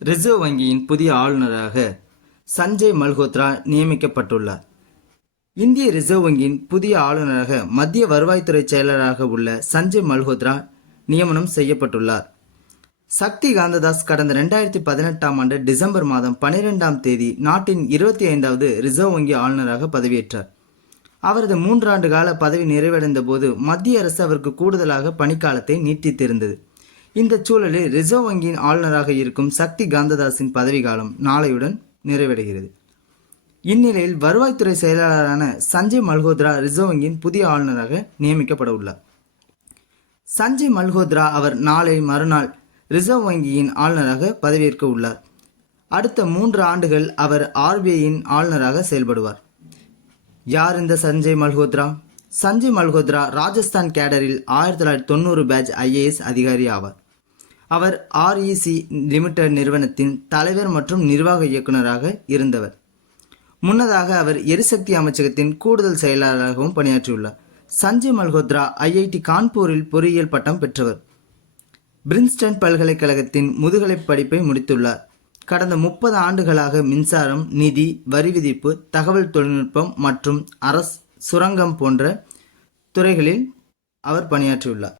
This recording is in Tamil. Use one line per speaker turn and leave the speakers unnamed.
ரிசர்வ் வங்கியின் புதிய ஆளுநராக சஞ்சய் மல்ஹோத்ரா நியமிக்கப்பட்டுள்ளார். இந்திய ரிசர்வ் வங்கியின் புதிய ஆளுநராக மத்திய வருவாய்த்துறை செயலராக உள்ள சஞ்சய் மல்ஹோத்ரா நியமனம் செய்யப்பட்டுள்ளார். சக்தி காந்ததாஸ் கடந்த ரெண்டாயிரத்தி பதினெட்டாம் ஆண்டு டிசம்பர் மாதம் பனிரெண்டாம் தேதி நாட்டின் இருபத்தி ஐந்தாவது ரிசர்வ் வங்கி ஆளுநராக பதவியேற்றார். அவரது மூன்றாண்டு கால பதவி நிறைவடைந்த போது மத்திய அரசு அவருக்கு கூடுதலாக பணிக்காலத்தை நீட்டித்திருந்தது. இந்த சூழலில் ரிசர்வ் வங்கியின் ஆளுநராக இருக்கும் சக்தி காந்ததாஸின் பதவிக்காலம் நாளையுடன் நிறைவடைகிறது. இந்நிலையில் வருவாய்த்துறை செயலாளரான சஞ்சய் மல்ஹோத்ரா ரிசர்வ் வங்கியின் புதிய ஆளுநராக நியமிக்கப்பட உள்ளார். சஞ்சய் மல்ஹோத்ரா அவர் நாளை மறுநாள் ரிசர்வ் வங்கியின் ஆளுநராக பதவியேற்க உள்ளார். அடுத்த மூன்று ஆண்டுகள் அவர் ஆர்பிஐயின் ஆளுநராக செயல்படுவார். யார் இந்த சஞ்சய் மல்ஹோத்ரா? சஞ்சய் மல்ஹோத்ரா ராஜஸ்தான் கேடரில் ஆயிரத்தி தொள்ளாயிரத்தி தொண்ணூறு பேட்ச் ஐஏஎஸ் அதிகாரி ஆவார். அவர் ஆர்இசி லிமிடெட் நிறுவனத்தின் தலைவர் மற்றும் நிர்வாக இயக்குநராக இருந்தவர். முன்னதாக அவர் எரிசக்தி அமைச்சகத்தின் கூடுதல் செயலாளராகவும் பணியாற்றியுள்ளார். சஞ்சய் மல்ஹோத்ரா ஐஐடி கான்பூரில் பொறியியல் பட்டம் பெற்றவர். பிரின்ஸ்டன் பல்கலைக்கழகத்தின் முதுகலைப் படிப்பை முடித்துள்ளார். கடந்த முப்பது ஆண்டுகளாக மின்சாரம் நிதி வரி விதிப்பு தகவல் தொழில்நுட்பம் மற்றும் அரசு சுரங்கம் போன்ற துறைகளில் அவர் பணியாற்றியுள்ளார்.